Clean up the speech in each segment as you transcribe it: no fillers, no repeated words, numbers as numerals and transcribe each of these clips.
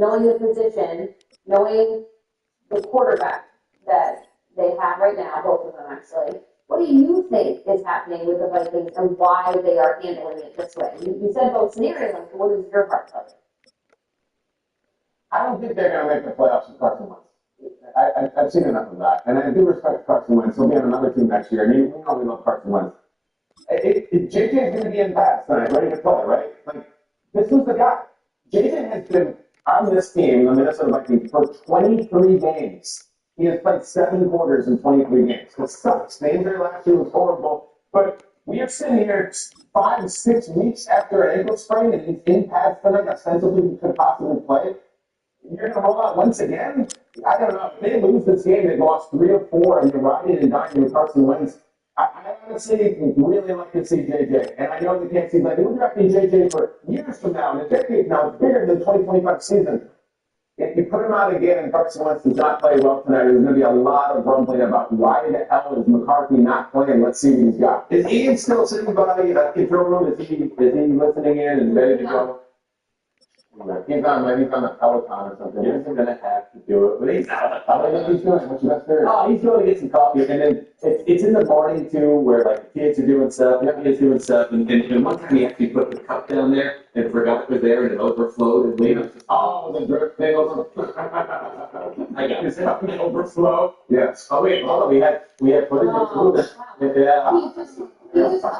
knowing the position, knowing the quarterback that they have right now, both of them actually, what do you think is happening with the Vikings and why they are handling it this way? You said both scenarios. What is your part of it? I don't think they're going to make the playoffs with Carson Wentz. I've seen enough of that. And I do respect Carson Wentz. He'll be on another team next year. And we know we love Carson Wentz. JJ's going to be in pads tonight, ready to play, right? Like, this was the guy. JJ has been on this team, the Minnesota Vikings, for 23 games. He has played 7 quarters in 23 games. It sucks. The injury last year was horrible. But we are sitting here 5, 6 weeks after an ankle sprain, and he's in pads tonight. Ostensibly, he could possibly play. You're going to roll out once again? I don't know. If they lose this game, they've lost 3 or 4, and you're riding and dying with Carson Wentz. I honestly really like to see JJ. And I know they can't see, like, we're drafting JJ for years from now, and a decade now. It's bigger than the 2025 season. If you put him out again and Carson Wentz does not play well tonight, there's going to be a lot of grumbling about why the hell is McCarthy not playing. Let's see what he's got. Is Ian still sitting by the control room? Is he listening in and ready to go? He's on a Peloton or something. He's going to have to do it. But he's not. How do you think he's doing? What's your best theory? Oh, he's going to get some coffee. And then it's in the morning, too, where, like, the kids are doing stuff, the kids doing stuff. And one time he actually put the cup down there and forgot it was there and it overflowed. And later, the drip thing overflowed. I got this cup and overflow. Yes. Oh, wait, hold on. We had footage of it. Yeah. He was a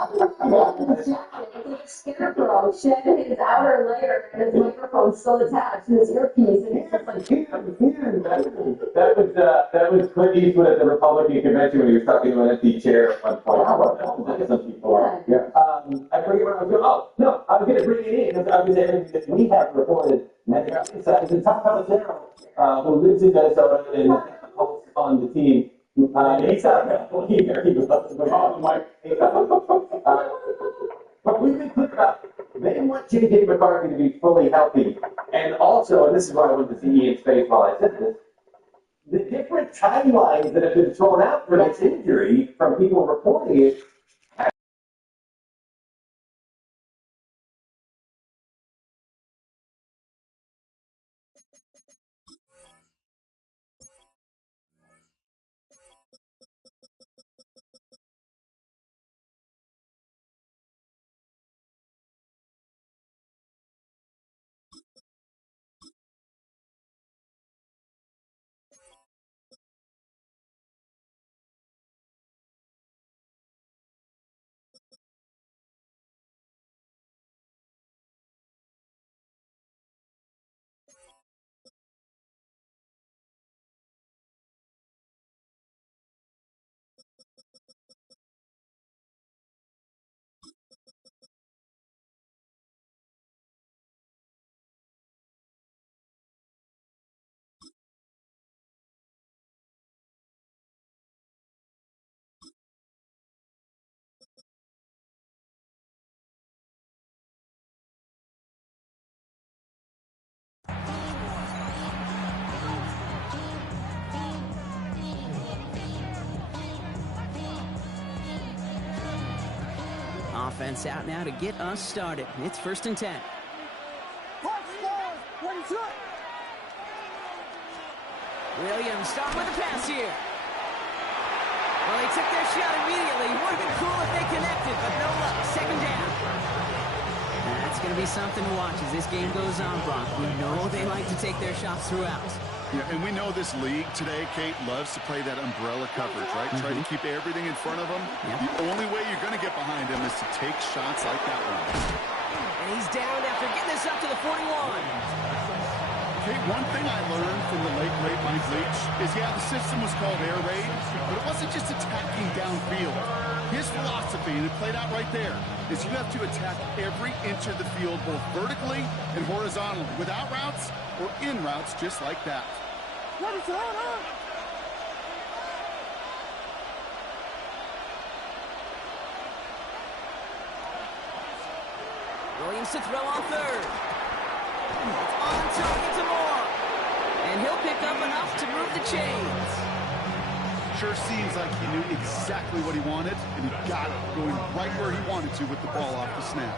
scarecrow, shed his outer layer, and his microphone still attached to his earpiece, and he's just like, that was Clint Eastwood at the Republican convention when he was talking to an empty chair at one point. How about that? Some people. Yeah. I forget what I was doing. Oh, no, I was going to bring it in because I was everything that we have reported. And Tom Pelissero, who lives in Minnesota and hosts on the team. He's not available either. He was on the mic. But we've been clear about they want J.J. McCarthy to be fully healthy. And also, and this is why I went to see Ian's face while I said this, the different timelines that have been thrown out for this injury from people reporting it. Offense out now to get us started. It's 1st and 10. Williams start with a pass here. Well, they took their shot immediately. Would have been cool if they connected, but no luck. 2nd down. That's going to be something to watch as this game goes on, Brock. We know they like to take their shots throughout. Yeah, and we know this league today, Kate, loves to play that umbrella coverage, right? Try to keep everything in front of them. The only way you're going to get behind him is to take shots like that one. And he's down after getting this up to the 41. Kate, one thing I learned from the late, great Mike Leach is, yeah, the system was called air raid, but it wasn't just attacking downfield. His philosophy, and it played out right there, is you have to attack every inch of the field, both vertically and horizontally, without routes or in routes just like that. What is going on? Williams to throw on 3rd. It's on target to Moore. And he'll pick up enough to move the chains. Sure seems like he knew exactly what he wanted, and he got it, going right where he wanted to with the ball off the snap.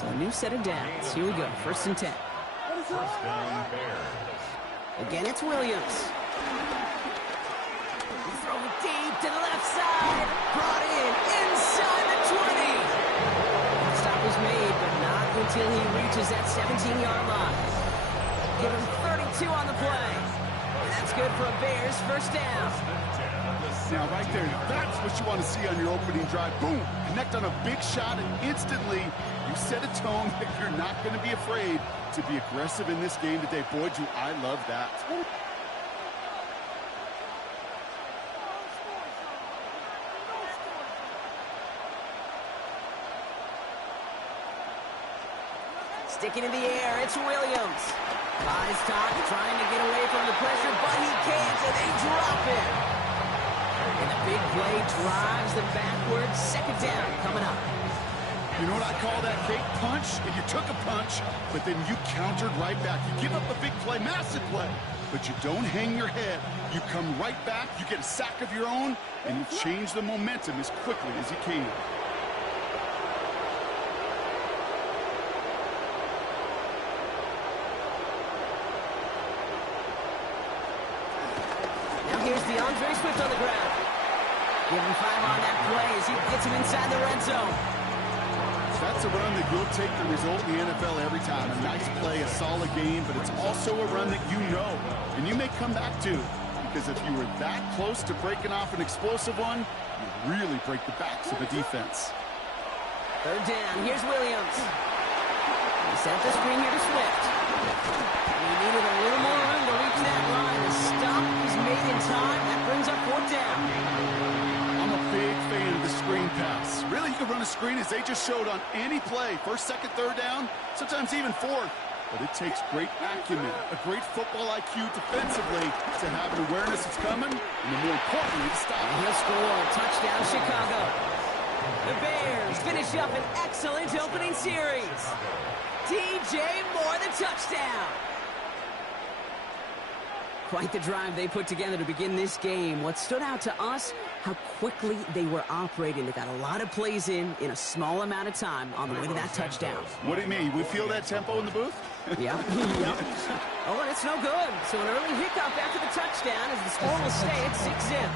So a new set of downs. Here we go, 1st and 10. First down, Bears. Again, it's Williams. Throw it deep to the left side. Brought in inside the 20. The stop was made, but not until he reaches that 17-yard line. Give him 32 on the play. And that's good for a Bears first down. Now, right there, that's what you want to see on your opening drive. Boom! Connect on a big shot, and instantly you set a tone that you're not going to be afraid to be aggressive in this game today. Boy, do I love that. Sticking in the air, it's Williams. Buys time, trying to get away from the pressure, but he can't, and they drop it. And the big play drives them backwards. Second down coming up. You know what I call that, Kate? Punch, and you took a punch, but then you countered right back. You give up a big play, massive play, but you don't hang your head. You come right back, you get a sack of your own, and you change the momentum as quickly as you can. Swift on the ground. Give him 5 on that play as he gets him inside the red zone. That's a run that will take the result in the NFL every time. A nice play, a solid game, but it's also a run that you know, and you may come back to, because if you were that close to breaking off an explosive one, you really break the backs of the defense. Third down, here's Williams. He set the screen here to Swift. He needed a little more room to reach that line. The stop is made in time. That brings up fourth down. I'm a big fan of the screen pass. Really, you can run a screen as they just showed on any play. First, second, third down, sometimes even fourth. But it takes great acumen, a great football IQ defensively to have an awareness it's coming, and then more importantly, to stop. And he'll score. Touchdown, Chicago. The Bears finish up an excellent opening series. DJ Moore, the touchdown. Quite the drive they put together to begin this game. What stood out to us, how quickly they were operating. They got a lot of plays in a small amount of time on the way to that touchdown. What do you mean? We feel that tempo in the booth? Yeah. Yep. Oh, and it's no good. So an early hiccup after the touchdown as the score will stay at 6-zip.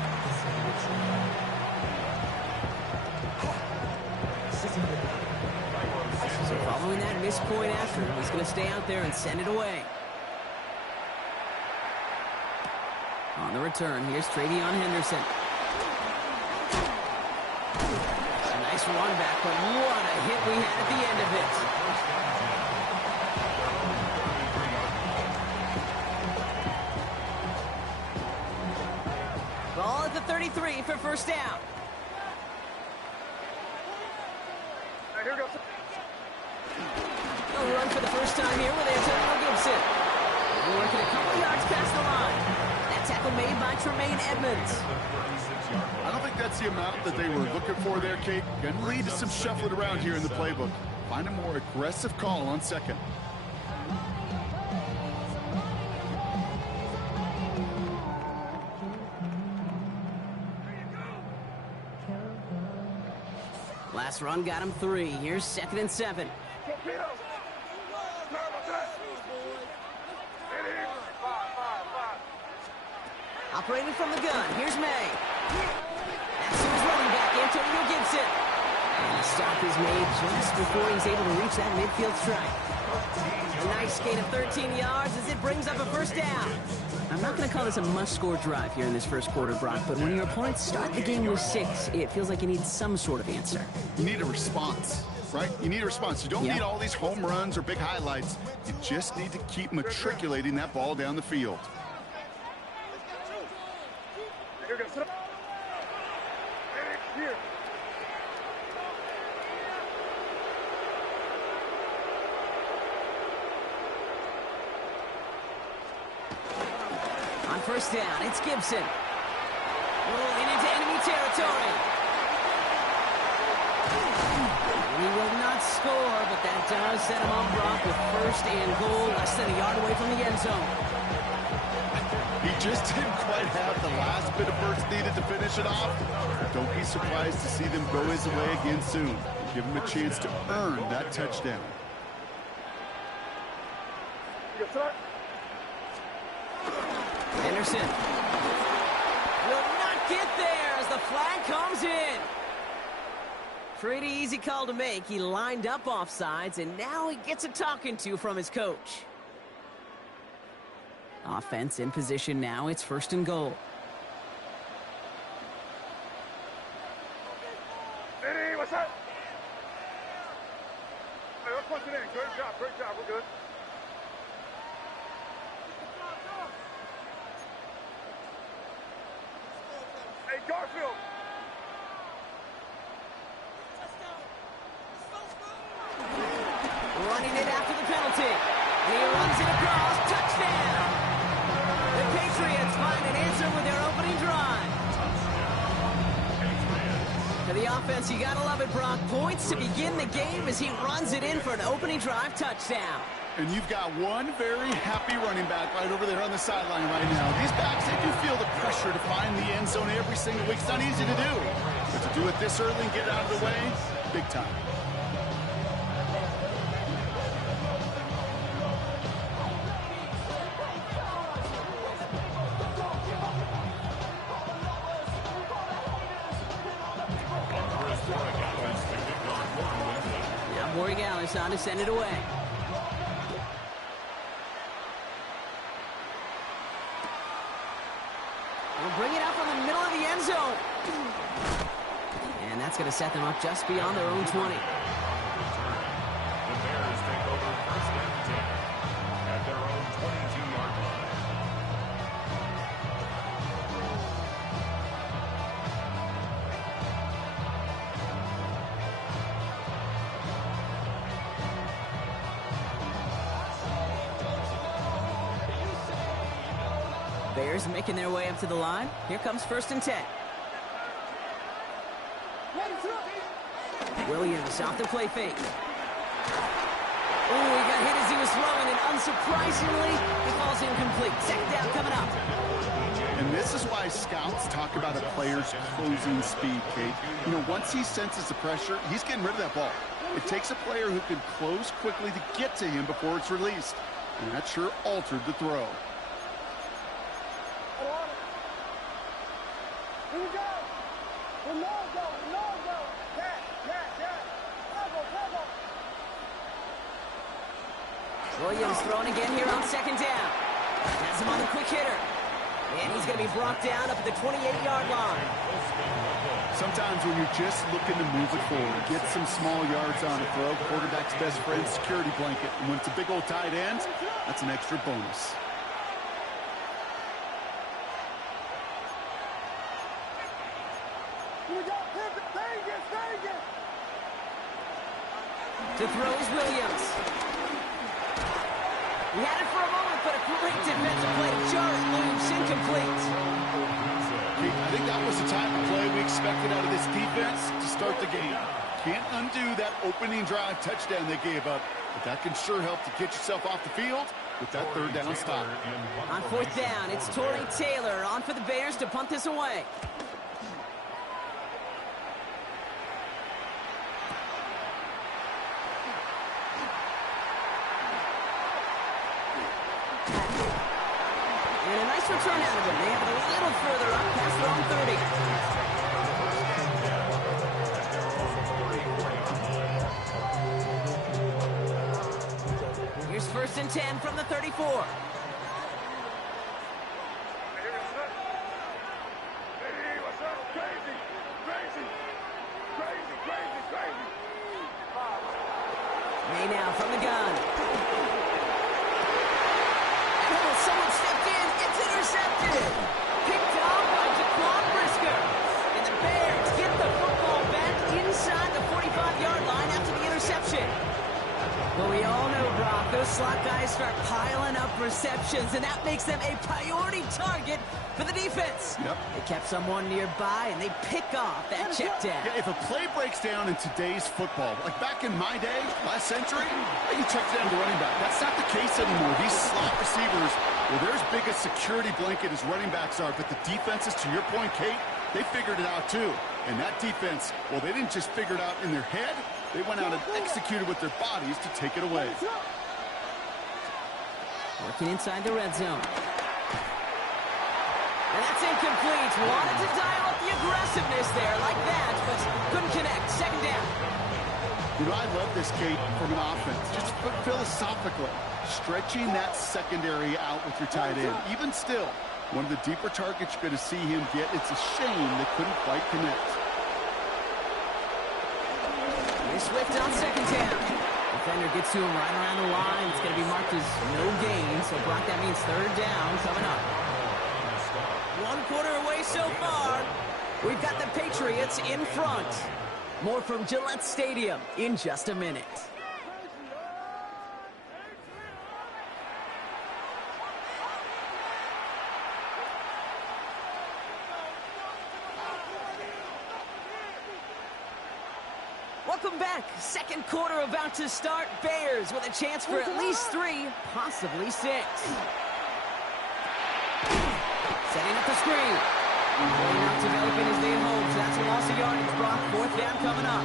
So following that missed point after, he's going to stay out there and send it away. On the return, here's Travion Henderson. A nice run back, but what a hit we had at the end of it. Ball at the 33 for first down. Here we go. A run for the first time here with Antonio Gibson. Working a couple yards past the line. That tackle made by Tremaine Edmonds. I don't think that's the amount that they were looking for there, Kate. Can lead to some shuffling around here in the playbook. Find a more aggressive call on second. Last run got him 3. Here's 2nd and 7. Operating from the gun, here's May. That's his running back, Antonio Gibson. And the stop is made just before he's able to reach that midfield strike. A nice gain of 13 yards as it brings up a first down. I'm not going to call this a must-score drive here in this first quarter, Brock, but when your opponents start the game with 6, it feels like you need some sort of answer. You need a response, right? You need a response. You don't need all these home runs or big highlights. You just need to keep matriculating that ball down the field. Here we go. Here. On first down, it's Gibson. Rolling into enemy territory. He will not score, but that does set him on Brock with first and goal, less than a yard away from the end zone. He just didn't quite have the last bit of burst needed to finish it off. Don't be surprised to see them go his way again soon. Give him a chance to earn that touchdown. Here we go. Henderson will not get there as the flag comes in. Pretty easy call to make. He lined up offsides, and now he gets a talking to from his coach. Offense in position now. It's 1st and goal. City, what's up? Hey, let's punch it in. Great job, we're good. Hey, Garfield. Running it after the penalty. And he runs it across. Touchdown! The Patriots find an answer with their opening drive. For the offense, you gotta love it, Brock. Points to begin the game as he runs it in for an opening drive touchdown. And you've got one very happy running back right over there on the sideline right now. These backs, they do feel the pressure to find the end zone every single week. It's not easy to do. But to do it this early and get it out of the way, big time. Now Morgan on to send it away. We'll bring it out from the middle of the end zone. And that's going to set them up just beyond their own 20. The Bears take over 1st and 10 at their own 22-yard line. Bears making their way up to the line. Here comes 1st and 10. Williams off the play fake. Oh, he got hit as he was throwing, and unsurprisingly, he falls incomplete. 2nd down coming up. And this is why scouts talk about a player's closing speed, Kate. You know, once he senses the pressure, he's getting rid of that ball. It takes a player who can close quickly to get to him before it's released. And that sure altered the throw. Here we go. The logo. Williams throwing again here on 2nd down. Has him on the quick hitter. And he's going to be brought down up at the 28-yard line. Sometimes when you're just looking to move it forward, get some small yards on a throw, quarterback's best friend, security blanket. And when it's a big old tight end, that's an extra bonus. Here we go. Vegas. To throw is Williams. He had it for a moment, but a great defensive play to jar it loose, incomplete. I think that was the type of play we expected out of this defense to start the game. Can't undo that opening drive touchdown they gave up, but that can sure help to get yourself off the field with that 3rd down stop. On 4th down, it's Torrey Taylor on for the Bears to punt this away. And a nice return out of it. They have it a little further up past their own 30. Here's 1st and 10 from the 34. Hey, what's up? Crazy. May now from the gun. Oh, someone stepped in. It's intercepted. Picked off by Jaquan Brisker. And the Bears get the football back inside the 45-yard line after the interception. Well, we all know, Brock, those slot guys start piling up receptions, and that makes them a priority target for the defense. Yep. They kept someone nearby, and they pick off that check down. Yeah, if a play breaks down in today's football, like back in my day, last century, you check down the running back. That's not the case anymore. These slot receivers, well, they're as big a security blanket as running backs are, but the defenses, to your point, Kate, they figured it out too. And that defense, well, they didn't just figure it out in their head. They went out and executed with their bodies to take it away. Working inside the red zone. And that's incomplete. Wanted to dial up the aggressiveness there like that, but couldn't connect. Second down. You know, I love this, Kate, from an offense. Just philosophically, stretching that secondary out with your tight end. Even still, one of the deeper targets you're going to see him get. It's a shame they couldn't quite connect. Here's Swift on second down. Defender gets to him right around the line. It's going to be marked as no gain. So, Brock, that means third down coming up. 1 quarter away so far. We've got the Patriots in front. More from Gillette Stadium in just a minute. Welcome back. Second quarter about to start. Bears with a chance for at least 3, possibly 6. Setting up the screen. Not developing as they had hoped. So that's a loss of yardage. Brock, fourth down coming up.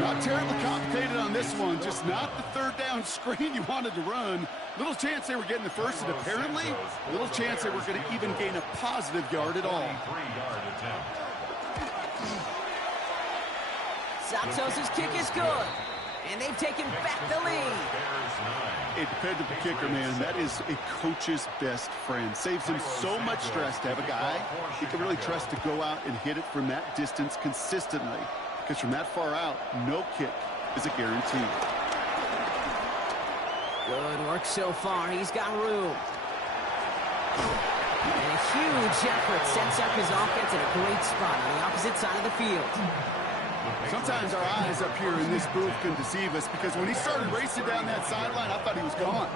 Not terribly complicated on this one. Just not the third down screen you wanted to run. Little chance they were getting the first, and apparently, little chance they were going to even gain a positive yard at all. Santos' kick is good. And they've taken back the lead. A dependable kicker, man. That is a coach's best friend. Saves him so much stress to have a guy he can really trust to go out and hit it from that distance consistently. Because from that far out, no kick is a guarantee. Good work so far. He's got room. And a huge effort sets up his offense in a great spot on the opposite side of the field. Sometimes our eyes up here in this booth can deceive us because when he started racing down that sideline, I thought he was gone.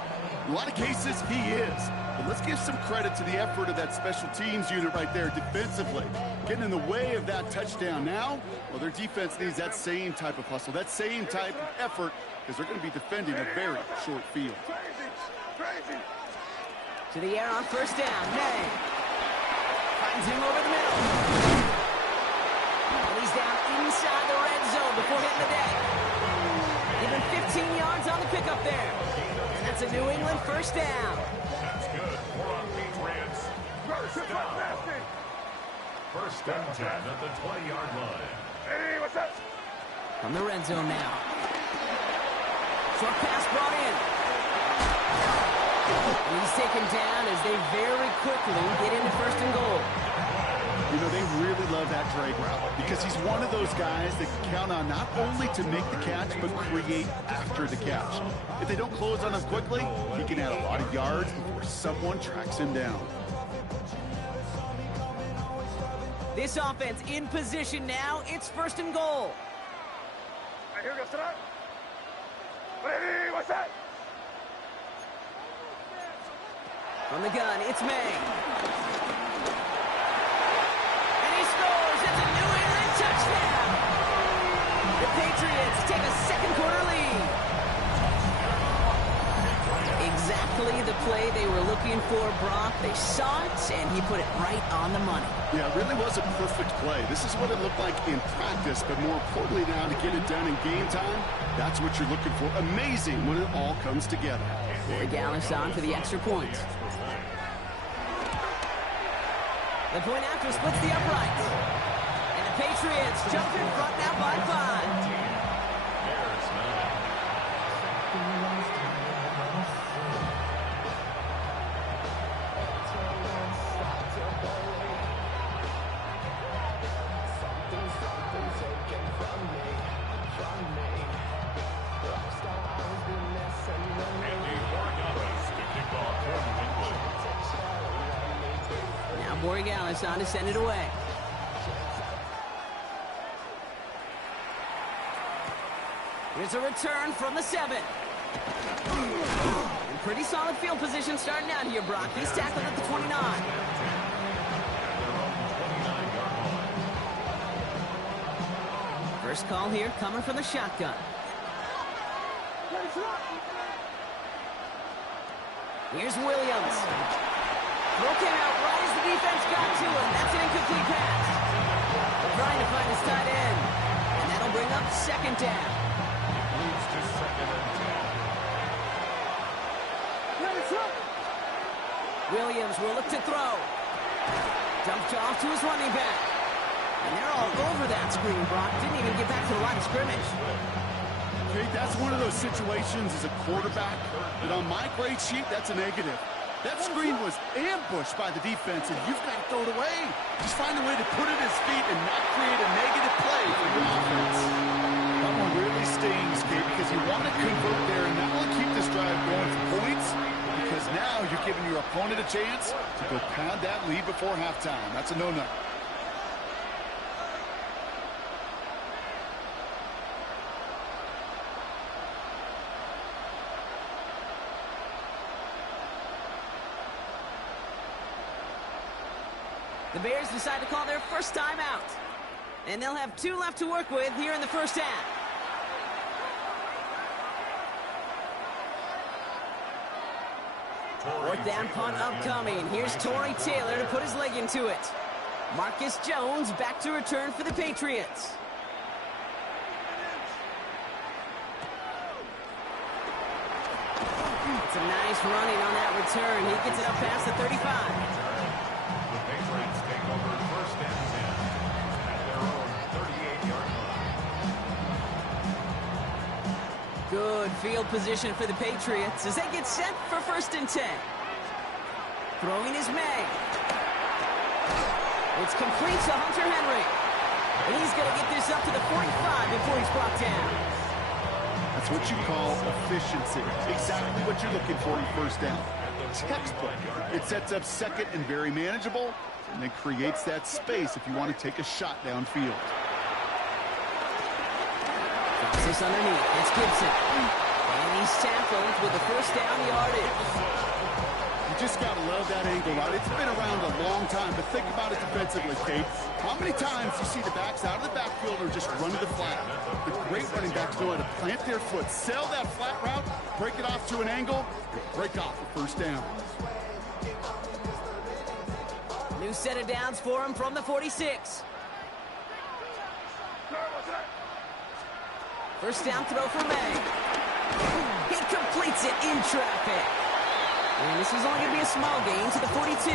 In a lot of cases, he is. But let's give some credit to the effort of that special teams unit right there defensively. Getting in the way of that touchdown now, well, their defense needs that same type of hustle, that same type of effort, because they're going to be defending a very short field. To the air on first down. May finds him over the middle. And he's down inside the red zone before hitting the deck. Even 15 yards on the pickup there. And that's a New England first down. That's good. 4 on Patriots. First down. First and 10 at the 20-yard line. Hey, what's up? From the red zone now. Short pass brought in. And he's taken down as they very quickly get into first and goal. You know, they really love that drag route because he's one of those guys that can count on not only to make the catch, but create after the catch. If they don't close on him quickly, he can add a lot of yards before someone tracks him down. This offense in position now. It's first and goal. Hey, here we go, sit up. Hey, what's that? From the gun, it's May. And he scores. It's a New England touchdown. The Patriots take a second quarter lead. Exactly the play they were looking for, Brock. They saw it, and he put it right on the money. Yeah, it really was a perfect play. This is what it looked like in practice, but more importantly now to get it done in game time, that's what you're looking for. Amazing when it all comes together. Corey Gallis on for the extra point. The point after splits the upright. And the Patriots jump in front now by 5. Borregales on to send it away. Here's a return from the 7. And pretty solid field position starting out here, Brock. He's tackled at the 29. First call here coming from the shotgun. Here's Williams. Throw came out right as the defense got to him. That's an incomplete pass. Trying to find his tight end. And that'll bring up second down. Moves to second and 10. Williams will look to throw. Dumped off to his running back. And they're all over that screen, Brock. Didn't even get back to the line of scrimmage. Okay, that's one of those situations as a quarterback that on my grade sheet, that's a negative. That screen was ambushed by the defense, and you've got to throw it away. Just find a way to put it at his feet and not create a negative play for your offense. That one really stings, Kate, because you want to convert there and not only keep this drive going for points, because now you're giving your opponent a chance to go pound that lead before halftime. That's a no-no. The Bears decide to call their first timeout. And they'll have 2 left to work with here in the first half. Fourth down punt upcoming. Here's Torrey Taylor to put his leg into it. Marcus Jones back to return for the Patriots. It's a nice running on that return. He gets it up past the 35. The Patriots take over first and 10 at their own 38-yard line. Good field position for the Patriots as they get set for first and 10. Throwing is May. It's complete to Hunter Henry. He's going to get this up to the 45 before he's brought down. That's what you call efficiency. Exactly what you're looking for in first down. Textbook. It sets up second and very manageable, and then creates that space if you want to take a shot downfield. Drops this underneath. It's Gibson. And he's tackled with the first down yardage. You just got to love that angle route. It's been around a long time, but think about it defensively, Kate. How many times you see the backs out of the backfield or just run to the flat? The great running backs know how to plant their foot, sell that flat route, break it off to an angle, break off the first down. New set of downs for him from the 46. First down throw for May. He completes it in traffic. And this is only going to be a small gain to the 42.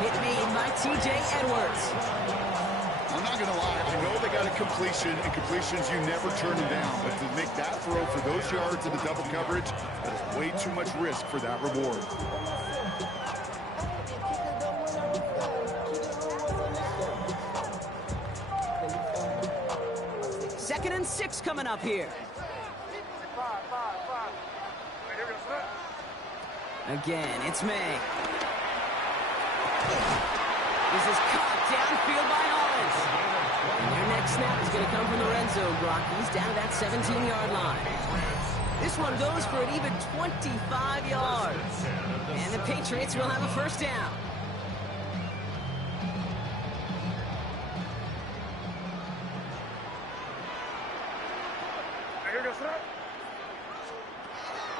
Hit made by T.J. Edwards. I'm not going to lie. I know they got a completion, and completions, you never turn them down. But to make that throw for those yards in the double coverage, that is way too much risk for that reward. Second and 6 coming up here. Again, it's May. This is caught downfield by Hollins. And their next snap is going to come from the red zone, Brock. He's down to that 17-yard line. This one goes for an even 25 yards. And the Patriots will have a first down.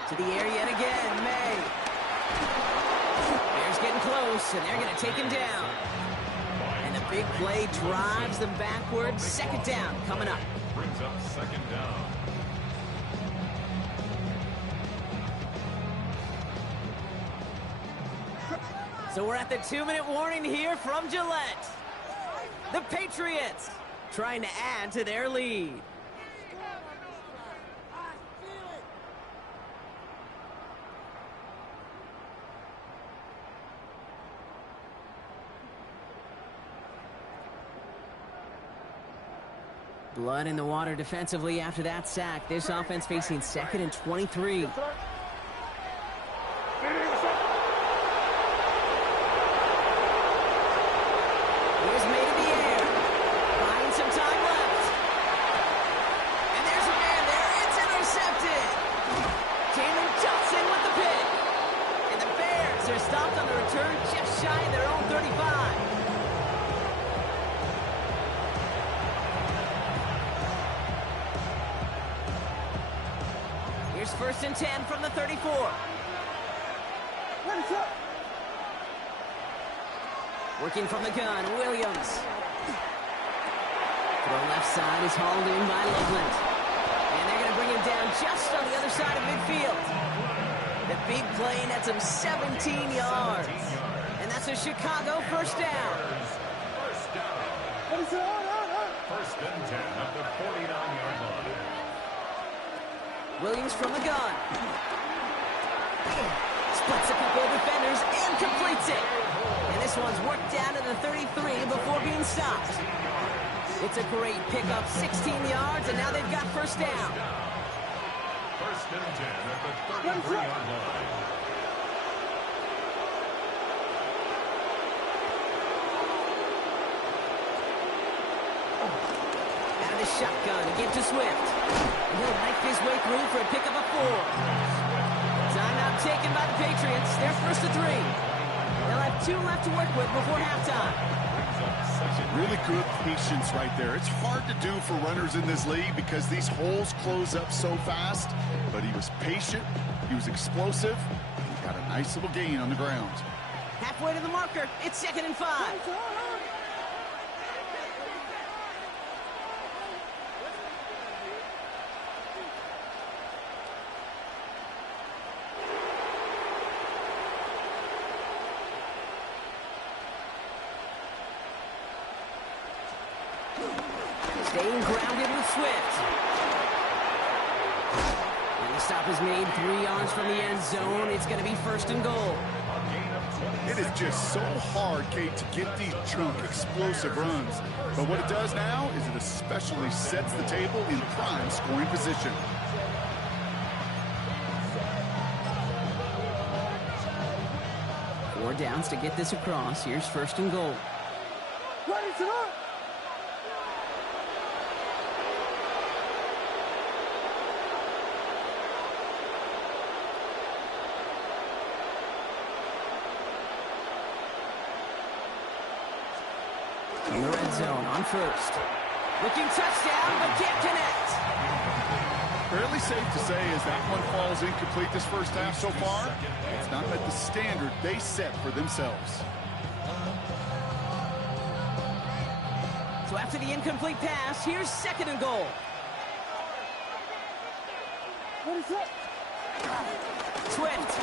To the air yet again, May. Bears getting close, and they're going to take him down. And the big play drives them backwards. Second down coming up. Brings up second down. So we're at the 2-minute warning here from Gillette. The Patriots trying to add to their lead. Blood in the water defensively after that sack. This offense facing second and 23. Here's May to the air. Buying some time left. And there's a man there. It's intercepted. Taylor Johnson with the pick. And the Bears are stopped on the return just shy of their own 35. Here's first and 10 from the 34. Working from the gun, Williams. Throw left side is hauled in by Loveland. And they're going to bring him down just on the other side of midfield. The big play nets him 17 yards. And that's a Chicago first down. First down. First and 10 at the 49-yard line. Williams from the gun. Splits a couple of defenders and completes it. And this one's worked down to the 33 before being stopped. It's a great pickup, 16 yards, and now they've got first down. First and 10 at the 33-yard line. Out of the shotgun, to give to Swift. And he'll knife his way through for a pickup of 4. Timeout taken by the Patriots. They're first to 3. They'll have 2 left to work with before halftime. Really good patience right there. It's hard to do for runners in this league because these holes close up so fast. But he was patient, he was explosive, and he got a nice little gain on the ground. Halfway to the marker, it's 2nd and 5. Staying grounded with Swift. And the stop is made 3 yards from the end zone. It's going to be first and goal. It is just so hard, Kate, to get these chunk explosive runs. But what it does now is it especially sets the table in prime scoring position. Four downs to get this across. Here's first and goal. In the red zone on first. Looking touchdown, but can't connect. Fairly safe to say as that one falls incomplete this first half so far, it's not met the standard they set for themselves. So after the incomplete pass, here's second and goal. Swift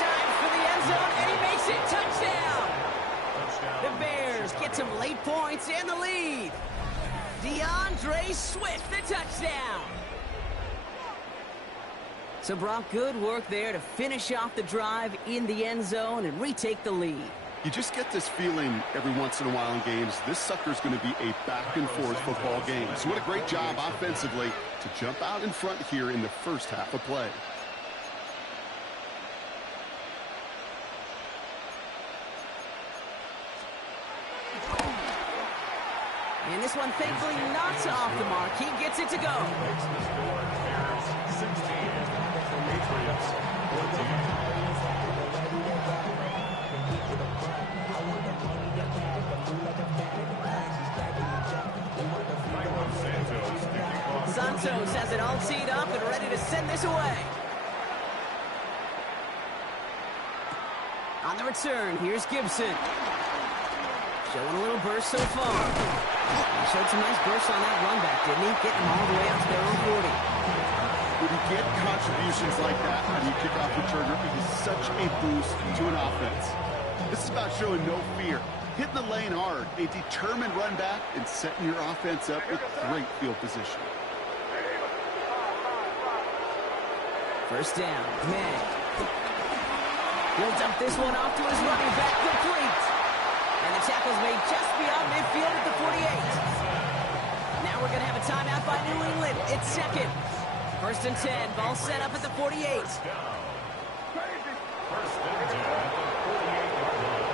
dives for the end zone, and he makes it. Touchdown! The Bears get some late points and the lead. DeAndre Swift, the touchdown. So, Brock, good work there to finish off the drive in the end zone and retake the lead. You just get this feeling every once in a while in games, this sucker's going to be a back-and-forth football game. So what a great job offensively to jump out in front here in the first half of play. And this one, thankfully, not off the mark. He gets it to go. Makes the score. Bears 16. Patriots 14. Santos has it all teed up and ready to send this away. On the return, here's Gibson. Showing a little burst so far. He showed some nice bursts on that run back, didn't he? Getting them all the way out to their own 40. When you get contributions like that on your kickoff returner, it is such a boost to an offense. This is about showing no fear, hitting the lane hard, a determined run back, and setting your offense up with great field position. First down, May. He'll dump this one off to his running back, complete. And the tackle's made just beyond midfield at the 48. Now we're going to have a timeout by New England. It's second. First and 10, ball set up at the 48. First and 10 at the 48-yard line.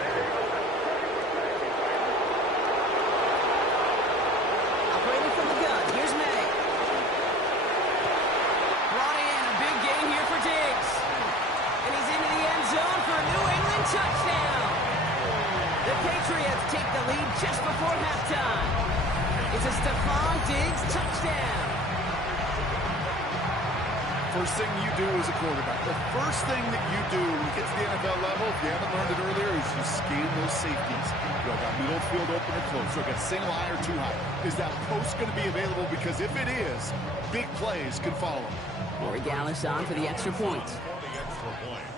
Operating from the gun, here's May. Brought in, a big gain here for Diggs. And he's into the end zone for a New England touchdown. The Patriots take the lead just before halftime. It's a Stephon Diggs touchdown. First thing you do as a quarterback, the first thing that you do when you get to the NFL level, if you haven't learned it earlier, is you scan those safeties. Do I got middle field open or close? Do I got single high or two high? Is that post going to be available? Because if it is, big plays can follow. Corey Gallis on for the extra point. For the extra point.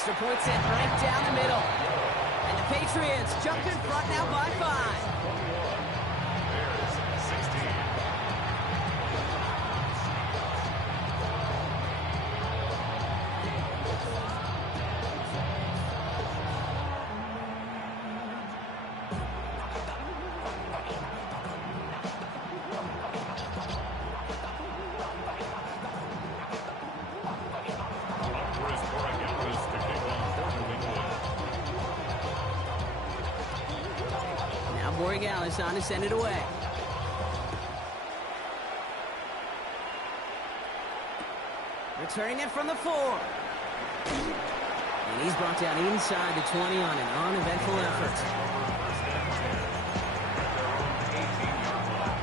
Extra point sent right down the middle. And the Patriots jump in front now by 5. Bears 16. Chris Borregales to kick off for New England. Now Borregales on to send it away. Returning it from the 4. And he's brought down inside the 20 on an uneventful effort. First and 10. At their own 18-yard line.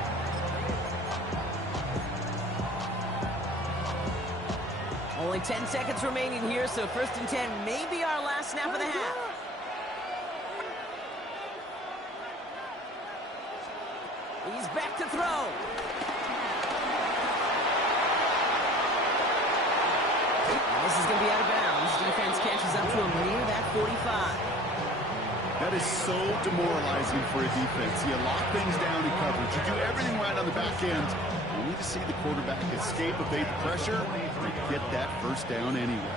Only 10 seconds remaining here, so first and 10 may be our last snap of the half. He's back to throw. And this is going to be out of bounds. Defense catches up to him near that 45. That is so demoralizing for a defense. You lock things down in coverage. You do everything right on the back end. You need to see the quarterback escape, evade the pressure, and get that first down anyway.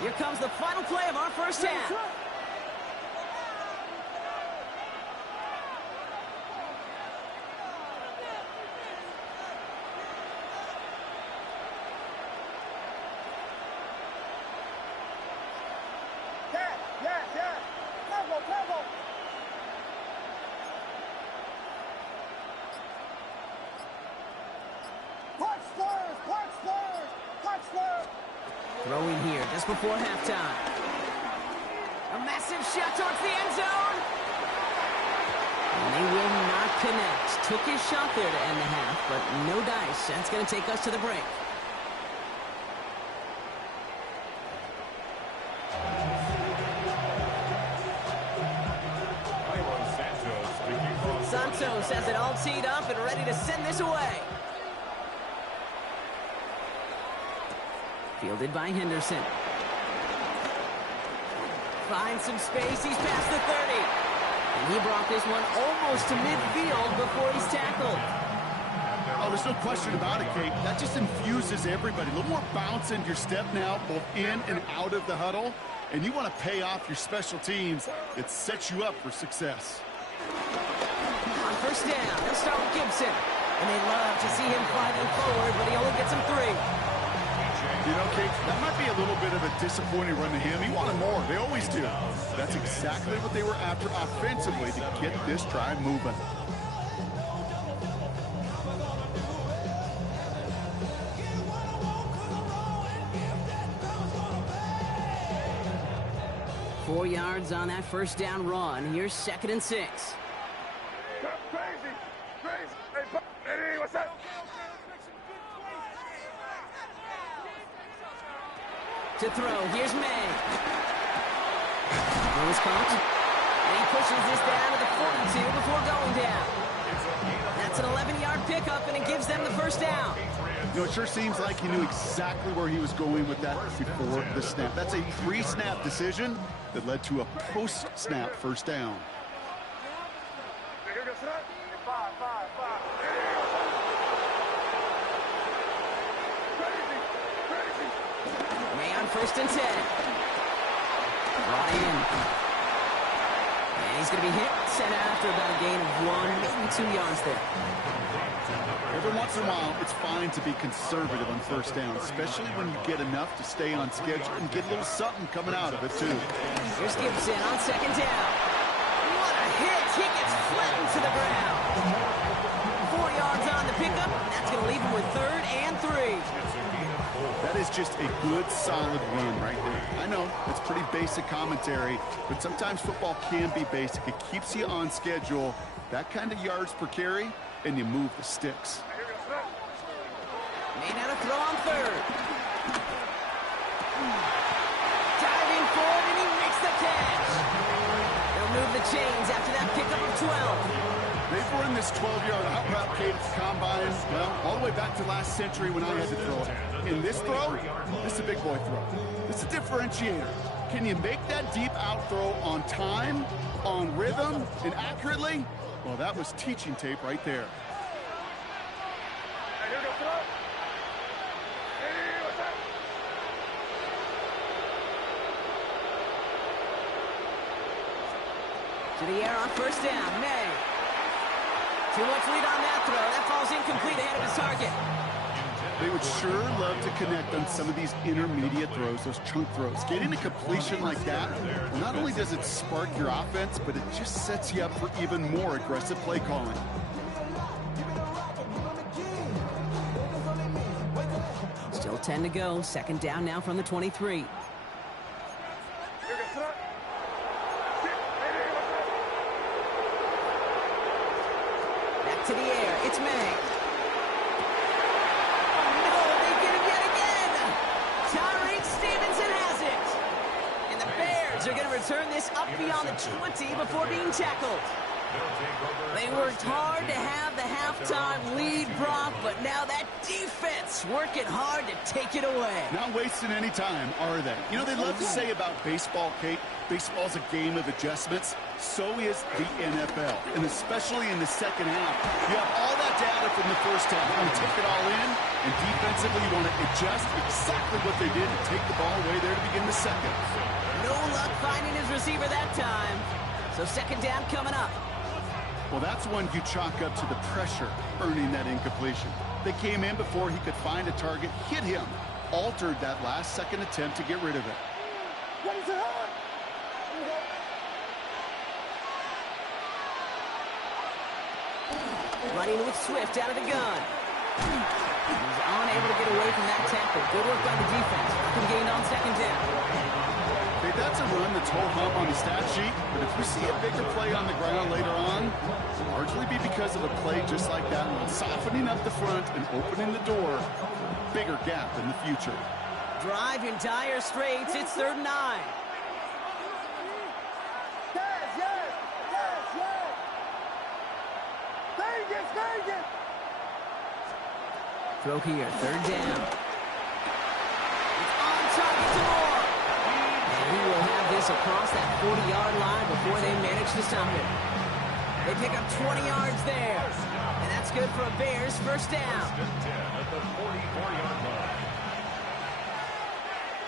Here comes the final play of our first half. Throwing here just before halftime. A massive shot towards the end zone. And they will not connect. Took his shot there to end the half, but no dice. That's going to take us to the break. Santos has it all teed up and ready to send this away. Fielded by Henderson. Finds some space. He's past the 30. And he brought this one almost to midfield before he's tackled. Oh, there's no question about it, Kate. That just infuses everybody. A little more bounce in your step now, both in and out of the huddle. And you want to pay off your special teams. It sets you up for success. On first down, they'll start with Gibson. And they love to see him fly them forward, but he only gets them 3. You know, Kate, that might be a little bit of a disappointing run to him. He wanted more. They always do. That's exactly what they were after offensively to get this drive moving. Four yards on that first down run. Here's 2nd and 6. Crazy! Crazy! Hey, what's up? To throw, here's May. Throws caught. And he pushes this down to the 42 before going down. That's an 11-yard pickup, and it gives them the first down. You know, it sure seems like he knew exactly where he was going with that before the snap. That's a pre-snap decision that led to a post-snap first down. May on 1st and 10. Brought in. And he's going to be hit, sent out after about a gain of 1, maybe 2 yards there. Every once in a while, it's fine to be conservative on first down, especially when you get enough to stay on schedule and get a little something coming out of it, too. Here's Gibson on 2nd down. What a hit! He gets flattened to the ground. 4 yards on the pickup, and that's going to leave him with 3rd and 3. That is just a good, solid run right there. I know, it's pretty basic commentary, but sometimes football can be basic. It keeps you on schedule, that kind of yards per carry, and you move the sticks. May now to throw on 3rd. Diving forward, and he makes the catch. They'll move the chains after that pickup of 12. They've run this 12-yard out route, Kate, at the combine, well, all the way back to last century when I had to throw it. In this throw, this is a big boy throw. It's a differentiator. Can you make that deep out throw on time, on rhythm, and accurately? Well, that was teaching tape right there. Hey, here we go, throw. Hey, what's up? To the air on first down, May. Too much lead on that throw. That falls incomplete ahead of his target. They would sure love to connect on some of these intermediate throws, those chunk throws. Getting a completion like that, not only does it spark your offense, but it just sets you up for even more aggressive play calling. Still 10 to go. Second down now from the 23. Here we go, throw. Hey, what's up? Back to the air. It's May. Are going to return this up beyond the 20 before being tackled. They worked hard to have the halftime lead, Brock, but now that defense working hard to take it away. Not wasting any time, are they? You know, they love to say about baseball, Kate, baseball's a game of adjustments. So is the NFL, and especially in the second half. You have all that data from the first half. You take it all in, and defensively you want to adjust exactly what they did and take the ball away there to begin the second. No luck finding his receiver that time. So second down coming up. Well, that's one you chalk up to the pressure, earning that incompletion. They came in before he could find a target, hit him, altered that last second attempt to get rid of it. What is it? Running with Swift out of the gun. He's unable to get away from that tackle. Good work by the defense. Nothing gained on second down. Okay, that's a run that's ho-hum on the stat sheet, but if we see a bigger play on the ground later on, it'll largely be because of a play just like that one, softening up the front and opening the door for a bigger gap in the future. Drive in dire straits. It's 3rd and 9. Vegas! Throw here, 3rd down. It's on target to Moore. And he will have this across that 40-yard line before they manage to stop it. They pick up 20 yards there. And that's good for a Bears first down. 10 at the 44-yard line.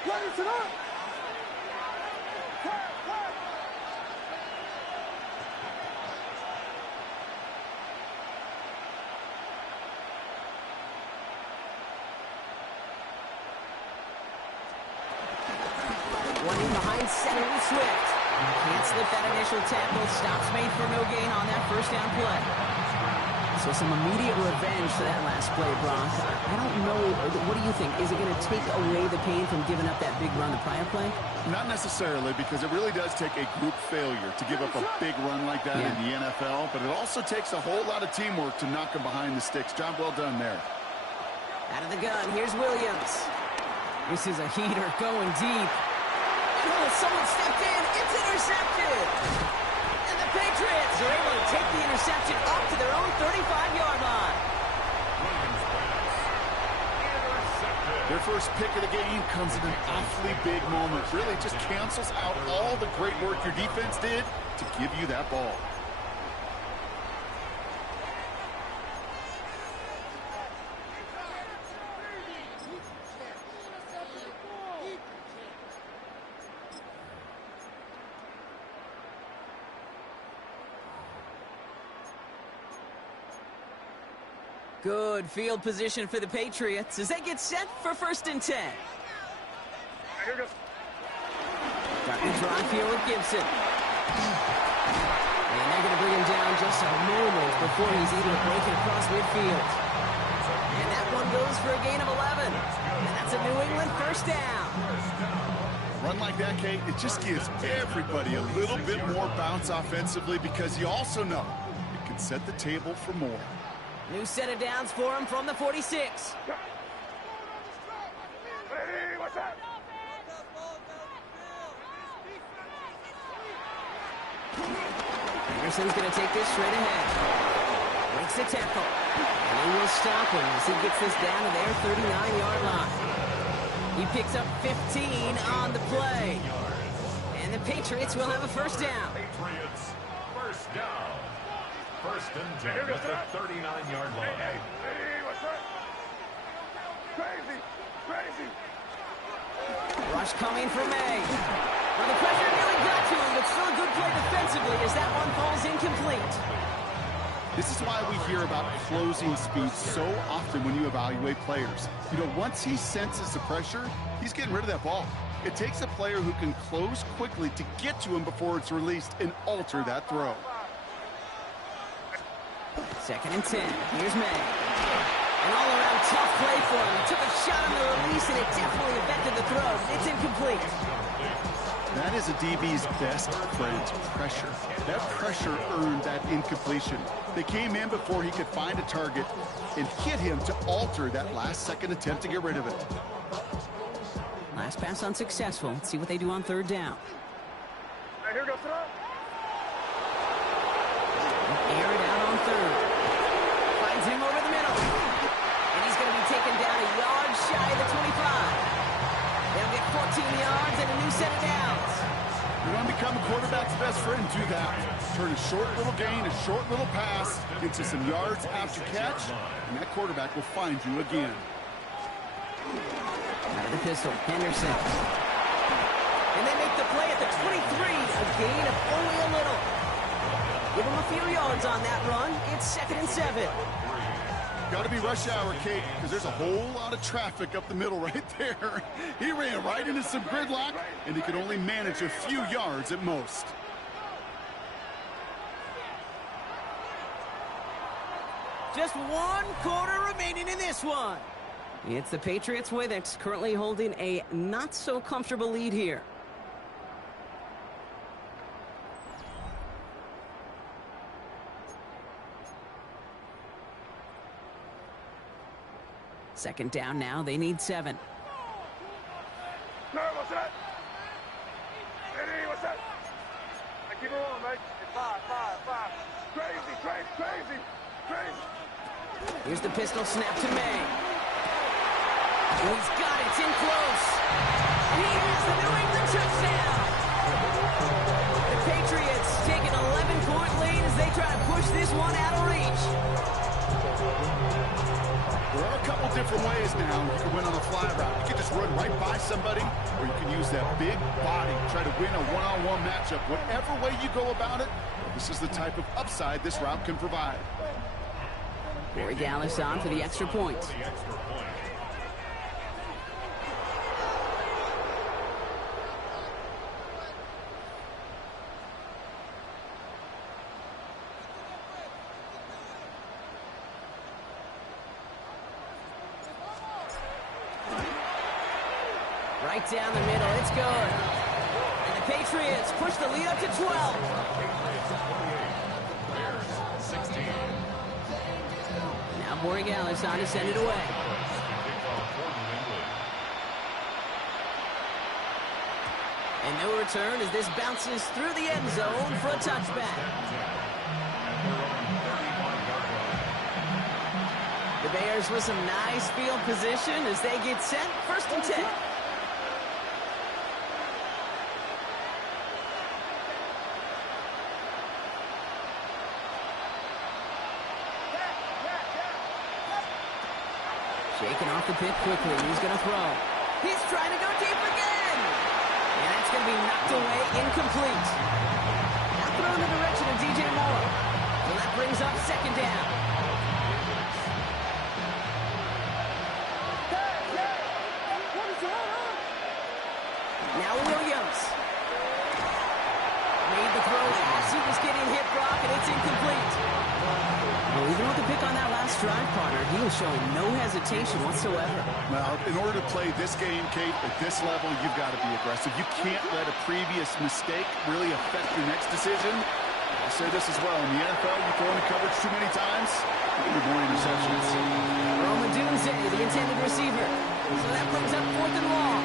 Listen up! Center with Swift. Can't slip that initial tackle. Stops made for no gain on that first down play. So some immediate revenge for that last play, Brock. I don't know. What do you think? Is it going to take away the pain from giving up that big run the prior play? Not necessarily, because it really does take a group failure to give up a big run like that in the NFL, but it also takes a whole lot of teamwork to knock them behind the sticks. Job well done there. Out of the gun, here's Williams. This is a heater going deep. Oh, someone stepped in. It's intercepted. And the Patriots are able to take the interception up to their own 35-yard line. Their first pick of the game comes in an awfully big moment. Really just cancels out all the great work your defense did to give you that ball. Good field position for the Patriots as they get set for 1st and 10. Here goes. Starting to drive here with Gibson. And they're going to bring him down just a moment before he's able to break it across midfield. And that one goes for a gain of 11. And that's a New England first down. Run like that, Kate, it just gives everybody a little bit more bounce offensively because you also know it can set the table for more. New set of downs for him from the 46. Hey, what's up? Anderson's going to take this straight ahead. Breaks the tackle. And they will stop him as he gets this down to their 39-yard line. He picks up 15 on the play. And the Patriots will have a first down. Patriots, first down. First and 10 at the 39-yard line. Hey, what's that? Crazy, crazy. Rush coming for May. Well, the pressure nearly got to him, but still a good play defensively as that one falls incomplete. This is why we hear about closing speed so often when you evaluate players. You know, once he senses the pressure, he's getting rid of that ball. It takes a player who can close quickly to get to him before it's released and alter that throw. Second and 10. Here's May. An all-around tough play for him. He took a shot on the release, and it definitely affected the throw. It's incomplete. That is a DB's best friend, pressure. That pressure earned that incompletion. They came in before he could find a target and hit him to alter that last-second attempt to get rid of it. Last pass unsuccessful. Let's see what they do on third down. Hey, here goes throw. Air it out on third. Finds him over the middle. And he's going to be taken down a yard shy of the 25. They'll get 14 yards and a new set of downs. You want to become a quarterback's best friend, do that. Turn a short little gain, a short little pass, into some yards after catch, and that quarterback will find you again. Out of the pistol, Henderson. And they make the play at the 23, a gain of only a little. Give him a few yards on that run. It's second and 7. Got to be rush hour, Kate, because there's a whole lot of traffic up the middle right there. He ran right into some gridlock, and he could only manage a few yards at most. Just 1 quarter remaining in this one. It's the Patriots with it, currently holding a not-so-comfortable lead here. Second down now, they need 7. No, what's that? Hey, what's that? Hey, keep it rolling, mate. It's 5. Crazy, crazy. Here's the pistol snap to May. Oh, he's got it, it's in close. Here's the New England touchdown. The Patriots take an 11-point lead as they try to push this one out of reach. There are a couple different ways now you can win on a fly route. You can just run right by somebody, or you can use that big body, try to win a one-on-one matchup. Whatever way you go about it, this is the type of upside this route can provide. Corey Dallas on for the extra point. Right down the middle, it's good. And the Patriots push the lead up to 12. Bears, 16. Now Borregales on to send it away. And no return as this bounces through the end zone for a touchback. The Bears with some nice field position as they get set, first and 10. Shaking off the pick quickly. He's going to throw. He's trying to go deep again. And that's going to be knocked away, incomplete. Now thrown in the direction of DJ Moore. So that brings up second down. Now Williams. Made the throw as he was getting hit, Brock, and it's incomplete. Well, even with the pick on that last drive, partner, he was showing no hesitation whatsoever. Well, in order to play this game, Kate, at this level, you've got to be aggressive. You can't let a previous mistake really affect your next decision. I'll say this as well. In the NFL, you throw into coverage too many times, you get more interceptions. Roman Dunze, the intended receiver. So that brings up 4th and long.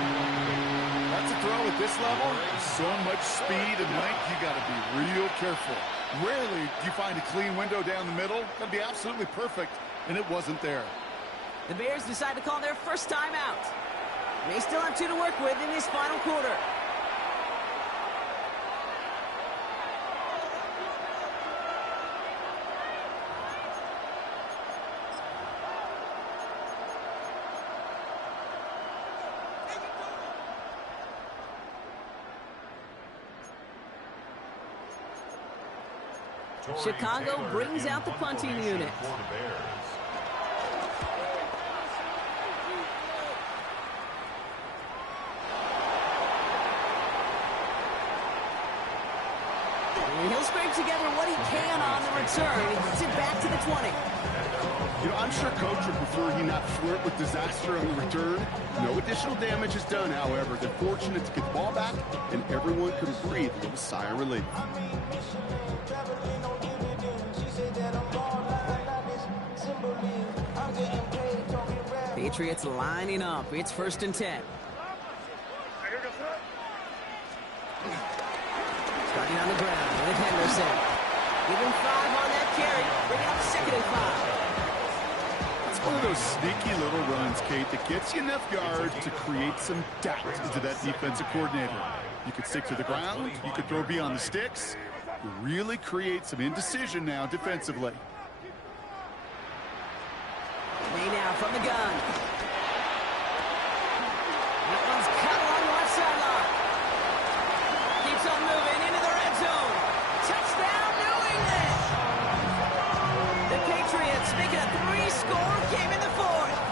That's a throw at this level. So much speed and length, you got to be real careful. Rarely do you find a clean window down the middle. That'd be absolutely perfect. and it wasn't there. The Bears decide to call their first timeout. They still have 2 to work with in this final quarter. Chicago brings out the punting unit. And he'll scrape together what he can on the return. He gets it back to the 20. You know, I'm sure Coach would prefer he not flirt with disaster on the return. No additional damage is done, however. They're fortunate to get the ball back, and everyone could breathe a little sigh of relief. Patriots lining up. It's 1st and 10. Starting on the ground with Henderson. Give him 5 on that carry. Bring it up 2nd and 5. It's one of those sneaky little runs, Kate, that gets you enough yards to create some doubt into that defensive coordinator. You could stick to the ground. You could throw beyond the sticks. You really create some indecision now defensively. May now from the gun. That one's cut along the left sideline. Keeps on moving into the red zone. Touchdown, New England! The Patriots make it a 3-score game in the 4th.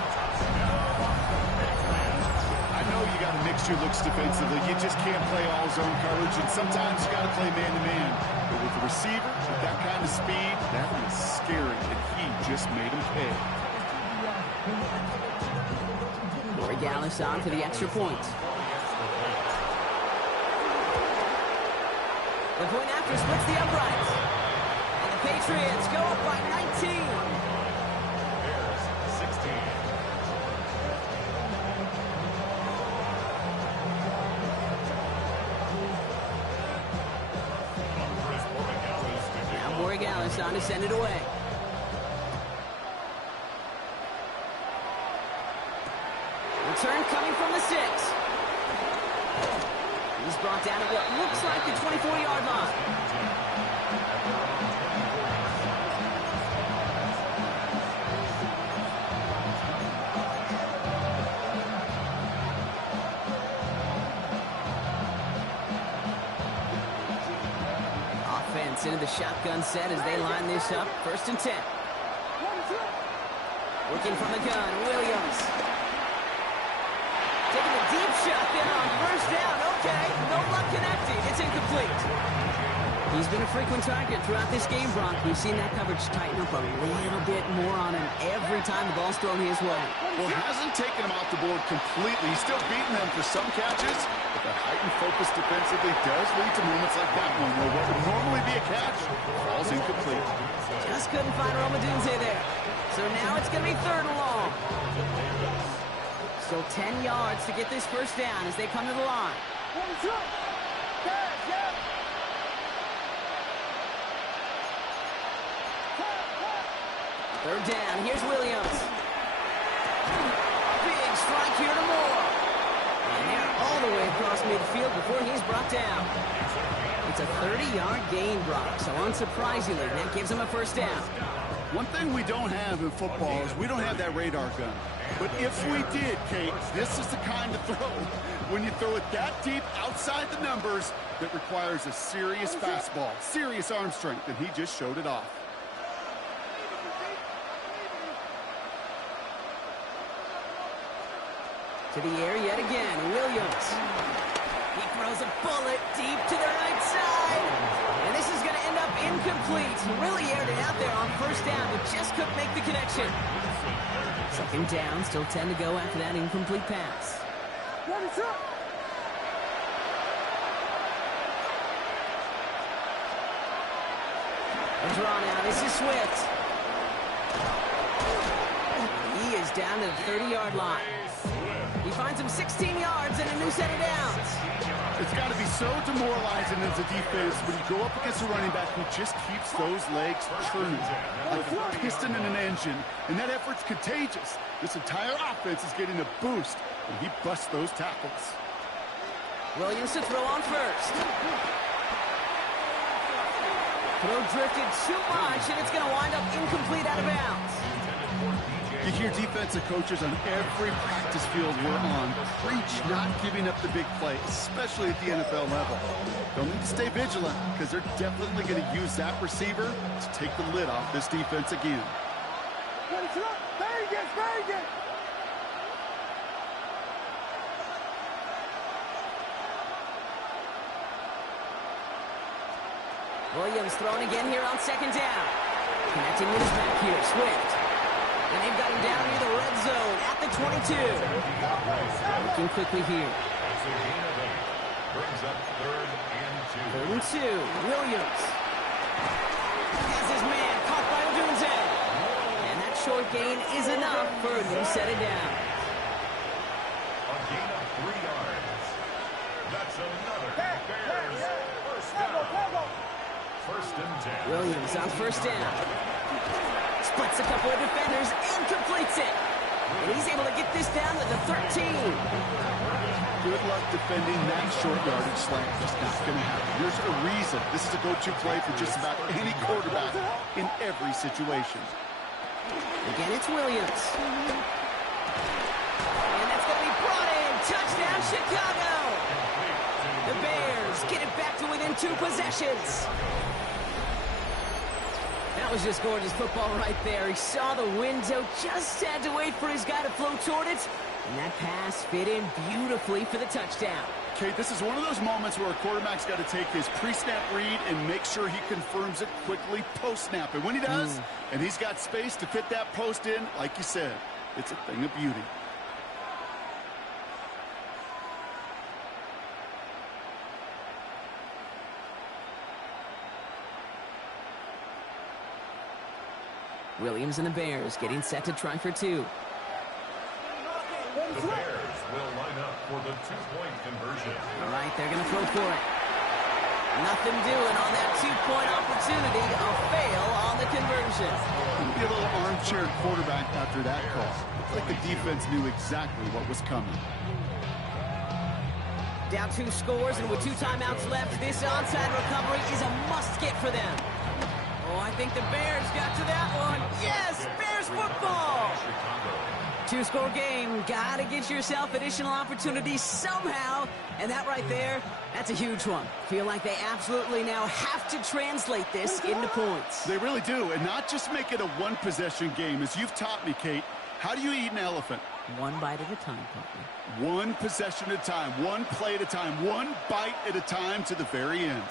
I know you got to mix your looks defensively. You just can't play all zone coverage, and sometimes you got to play man-to-man. But with the receiver, with that kind of speed, that is scary, and he just made him pay. Corey Gallis on for the extra point. The point after splits the uprights. And the Patriots go up by 19. Bears 16. Now Borregales on to send it away. Return coming from the 6. He's brought down at what looks like the 24-yard line. Offense into the shotgun set as they line this up. 1st and 10. Working from the gun, Williams. Taking a deep shot there on 1st down. Okay, no luck connecting. It's incomplete. He's been a frequent target throughout this game, Brock. We've seen that coverage tighten up a little bit more on him every time the ball's thrown his way. Well, hasn't taken him off the board completely. He's still beating them for some catches, but that heightened focus defensively does lead to moments like that one where what would normally be a catch falls incomplete. Just couldn't find Romadunze there. So now it's going to be 3rd and long. Still 10 yards to get this 1st down as they come to the line. 3rd down. Here's Williams. Big strike here to Moore. And they're all the way across midfield before he's brought down. It's a 30-yard gain, Brock, so unsurprisingly, that gives him a 1st down. One thing we don't have in football is we don't have that radar gun. But if we did, Kate, this is the kind of throw, when you throw it that deep outside the numbers, that requires a serious fastball, serious arm strength, and he just showed it off. To the air yet again, Williams. He throws a bullet deep to the right side. And this is going to end up incomplete. He really aired it out there on 1st down, but just couldn't make the connection. 2nd down, still 10 to go after that incomplete pass. A draw now, this is Swift. He is down to the 30-yard line. He finds him 16 yards and a new set of downs. It's got to be so demoralizing as a defense when you go up against a running back who just keeps those legs churning. Like a piston in an engine, and that effort's contagious. This entire offense is getting a boost when he busts those tackles. Williams to throw on first. Throw drifted too much, and it's going to wind up incomplete out of bounds. You hear defensive coaches on every practice field we're on preach not giving up the big play, especially at the NFL level. They'll need to stay vigilant because they're definitely going to use that receiver to take the lid off this defense again. Very good. Williams thrown again here on second down. Connecting with his back here, Swift. And they've got him down near the red zone at the 22. Looking quickly here. Brings up 3rd and 2. 3rd and 2. Williams. Has his man caught by Odunze. And that short gain is enough for a new set it down. A gain of 3 yards. That's another Bears first down. 1st and 10. Williams on first down. Splits a couple of defenders and completes it. And he's able to get this down to the 13. Good luck defending that short yardage slant. Just not going to happen. There's a reason this is a go-to play for just about any quarterback in every situation. Again, it's Williams. And that's going to be brought in. Touchdown, Chicago. The Bears get it back to within 2 possessions. That was just gorgeous football right there. He saw the window, just had to wait for his guy to flow toward it. And that pass fit in beautifully for the touchdown. Kate, this is one of those moments where a quarterback's got to take his pre-snap read and make sure he confirms it quickly post-snap. And when he does, and he's got space to fit that post in, like you said, it's a thing of beauty. Williams and the Bears getting set to try for 2. The Bears will line up for the 2-point conversion. All right, they're going to throw for it. Nothing doing on that 2-point opportunity. A fail on the conversion. Be a little armchair quarterback after that call. Looks like the defense knew exactly what was coming. Down 2 scores, and with 2 timeouts left, this onside recovery is a must-get for them. Oh, I think the Bears got to that one. Yes, Bears football. 2-score game. Got to get yourself additional opportunities somehow. And that right there, that's a huge one. Feel like they absolutely now have to translate this into points. They really do, and not just make it a one-possession game. As you've taught me, Kate, how do you eat an elephant? One bite at a time, partner. One possession at a time, one play at a time, one bite at a time to the very end.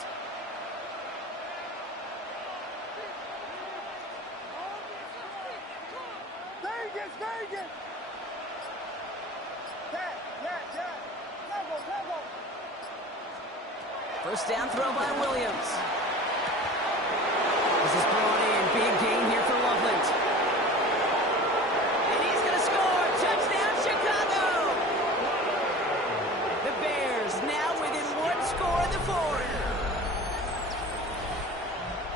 First down throw by Williams. This is brought in. Big gain here for Loveland. And he's going to score. Touchdown, Chicago. The Bears now within 1 score in the 4th.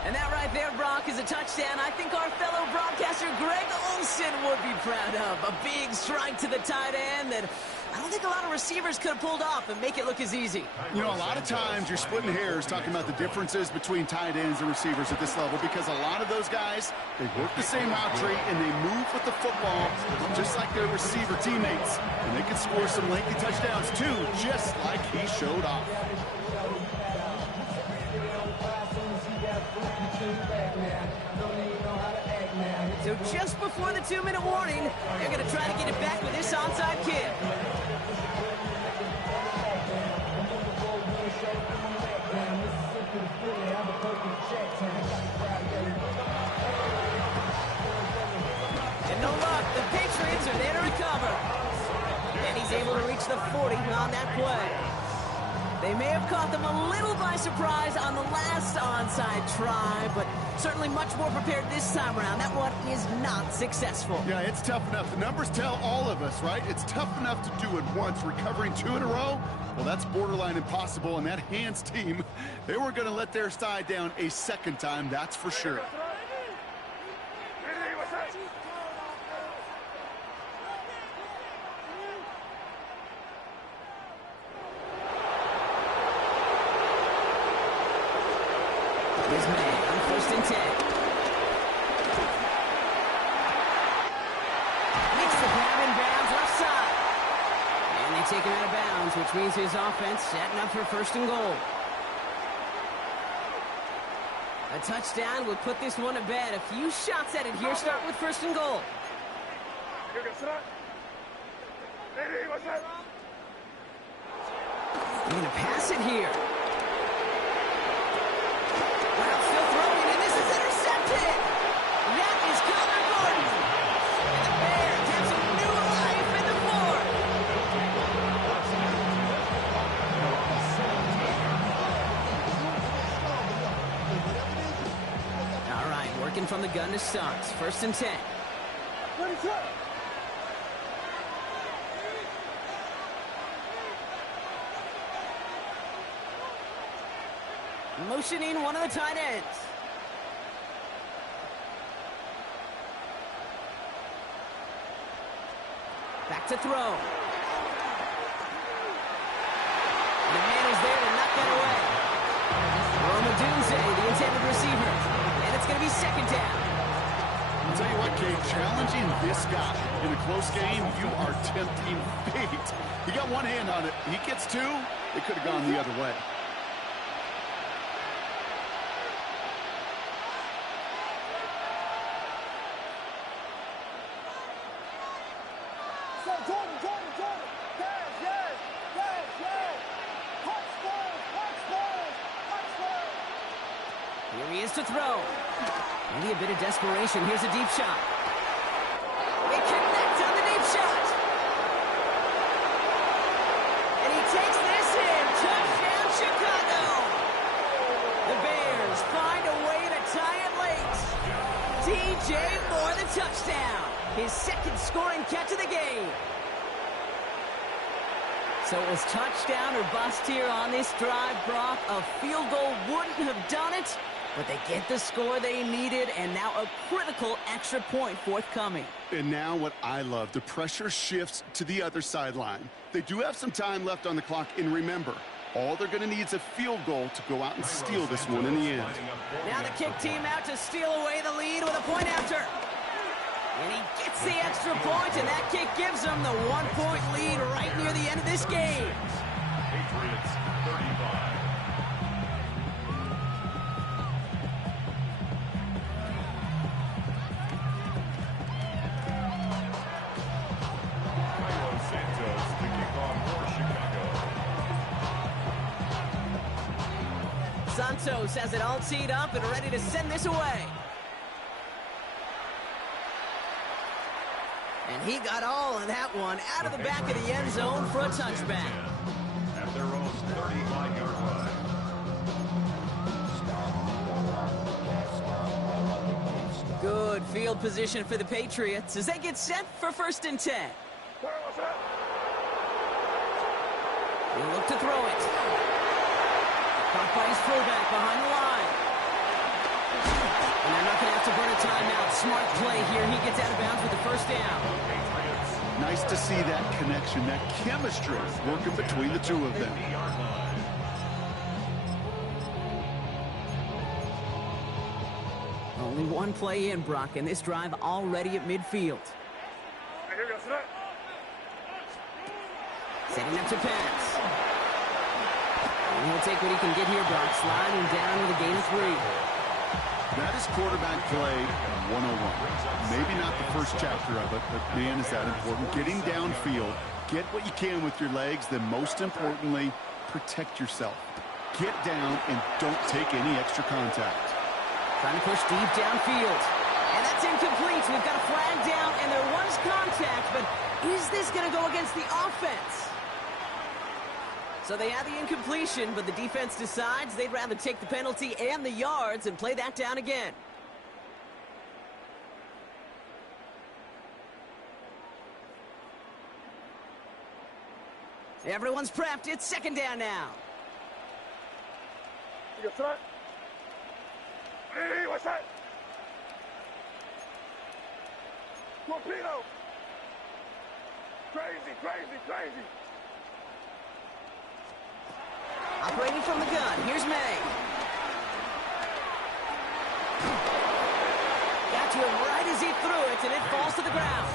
And that right there, Brock, is a touchdown I think our fellow broadcaster Greg Olsen would be proud of. A big strike to the tight end that I don't think a lot of receivers could have pulled off and make it look as easy. You know, a lot of times you're splitting hairs talking about the differences between tight ends and receivers at this level because a lot of those guys, they work the same route tree and they move with the football just like their receiver teammates. And they can score some lengthy touchdowns too, just like he showed off. So just before the 2-minute warning, they're going to try to get it back with this onside kick. And no luck, the Patriots are there to recover. And he's able to reach the 40 on that play. They may have caught them a little by surprise on the last onside try, but certainly much more prepared this time around. That one is not successful. Yeah, it's tough enough. The numbers tell all of us, right? It's tough enough to do it once. Recovering 2 in a row, well, that's borderline impossible. And that Hands team, they weren't going to let their side down a second time, that's for sure. Misre on 1st and 10. Makes the grab in bounds left side. And they take him out of bounds, which means his offense setting up for 1st and goal. A touchdown would put this one to bed. A few shots at it here. Start with 1st and goal. They're going to pass it here. Brown still throwing, and this is intercepted. That is Connor Gordon. And the Bears have some new life in the fourth. All right, working from the gun to start. 1st and 10. Motioning one of the tight ends. Back to throw. And the man is there to knock that away. Roma Dunze, the intended receiver. And it's going to be 2nd down. I'll tell you what, Kate, challenging this guy in a close game, you are tempting fate. He got one hand on it. He gets 2. It could have gone the other way. Here he is to throw. Maybe a bit of desperation. Here's a deep shot. They connect on the deep shot. And he takes this in. Touchdown, Chicago. The Bears find a way to tie it late. DJ Moore, the touchdown. His 2nd scoring catch of the game. So it was touchdown or bust here on this drive, Brock. A field goal wouldn't have done it, but they get the score they needed, and now a critical extra point forthcoming. And now what I love, the pressure shifts to the other sideline. They do have some time left on the clock, and remember, all they're going to need is a field goal to go out and steal this one in the end. Now the kick team out to steal away the lead with a point after. And he gets the extra point, and that kick gives them the 1-point lead right near the end of this game. Patriots 35. Carlos Santos, the kickoff for Chicago. Santos has it all teed up and ready to send this away. And he got all of that one out of the back of the end zone for a touchback. At their own 35-yard line. Good field position for the Patriots as they get set for 1st and 10. They look to throw it. Caught by his fullback behind the line. And they're not going to have to burn a timeout. Smart play here. He gets out of bounds with the 1st down. Nice to see that connection, that chemistry working between the two of them. Only one play in, Brock, and this drive already at midfield. Setting up to pass. And he'll take what he can get here, Brock. Sliding down with a gain of 3. That is quarterback play 101. Maybe not the first chapter of it, but man, is that important. Getting downfield, get what you can with your legs, then most importantly, protect yourself. Get down and don't take any extra contact. Trying to push deep downfield. And that's incomplete. We've got a flag down, and there was contact, but is this going to go against the offense? So they had the incompletion, but the defense decides they'd rather take the penalty and the yards and play that down again. Everyone's prepped. It's second down now. You got that? Hey, what's that? Torpedo! Crazy, crazy, crazy! Operating from the gun, here's May. Got to him right as he threw it, and it falls to the ground.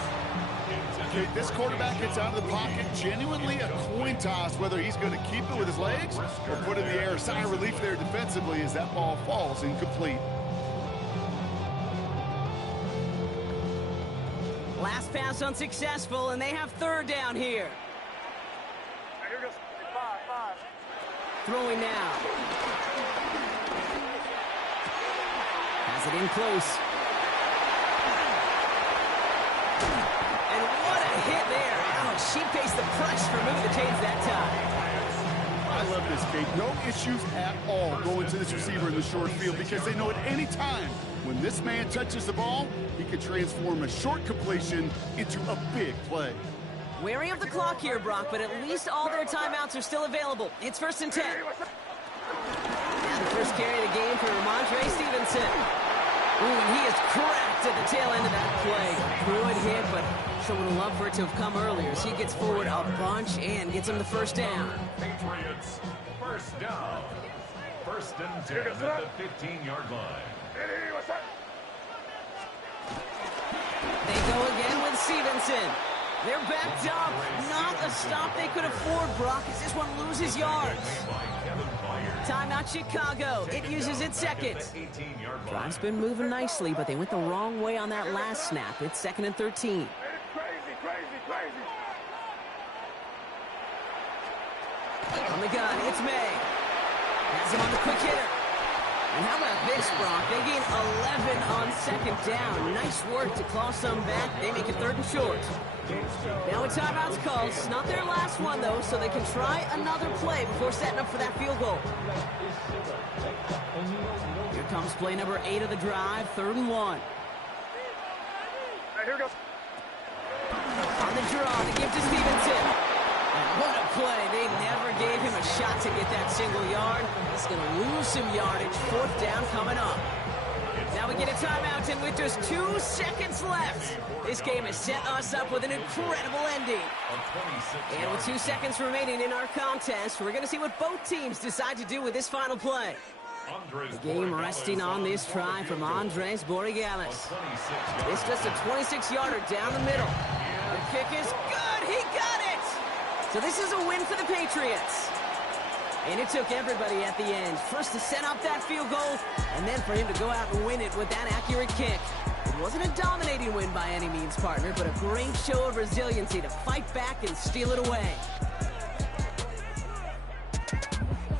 Okay, this quarterback gets out of the pocket, genuinely a coin toss whether he's going to keep it with his legs or put it in the air. Sigh of relief there defensively as that ball falls incomplete. Last pass unsuccessful, and they have third down here. Here goes 5. Throwing now. Has it in close. And what a hit there. Ouch, she faced the press for moving the chains that time. I love this, Kate. No issues at all going to this receiver in the short field because they know at any time when this man touches the ball, he can transform a short completion into a big play. Wary of the clock here, Brock, but at least all their timeouts are still available. It's 1st and 10. And the first carry of the game for Ramondre Stevenson. Ooh, and he is cracked at the tail end of that play. Good hit, but sure would have loved for it to have come earlier. So he gets forward a bunch and gets him the first down. Patriots, first down. 1st and 10 at the 15-yard line. Hey, what's that? They go again with Stevenson. They're backed up. Not a stop they could afford, Brock, as this one loses yards. Timeout Chicago. It uses its second. Drive's been moving nicely, but they went the wrong way on that last snap. It's 2nd and 13. Crazy, crazy, crazy! On the gun, it's May. Has him on the quick hitter. And how about this, Brock? They gain 11 on 2nd down. Nice work to claw some back. They make it 3rd and short. Now a timeout's called. It's not their last one, though, so they can try another play before setting up for that field goal. Here comes play number 8 of the drive, 3rd and 1. Here goes. On the draw to give to Stevenson. And what a play. They never gave him a shot to get that single yard. He's going to lose some yardage. 4th down coming up. Now we get a timeout, and with just 2 seconds left, this game has set us up with an incredible ending. And with 2 seconds remaining in our contest, we're going to see what both teams decide to do with this final play. The game resting on this try from Andres Borregales. It's just a 26-yarder down the middle. The kick is good. He got it. So this is a win for the Patriots. And it took everybody at the end. First to set up that field goal, and then for him to go out and win it with that accurate kick. It wasn't a dominating win by any means, partner, but a great show of resiliency to fight back and steal it away.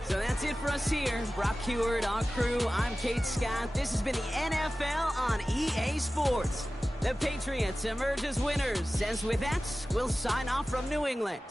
So that's it for us here. Brock Heward, our crew, I'm Kate Scott. This has been the NFL on EA Sports. The Patriots emerge as winners. As with that, we'll sign off from New England.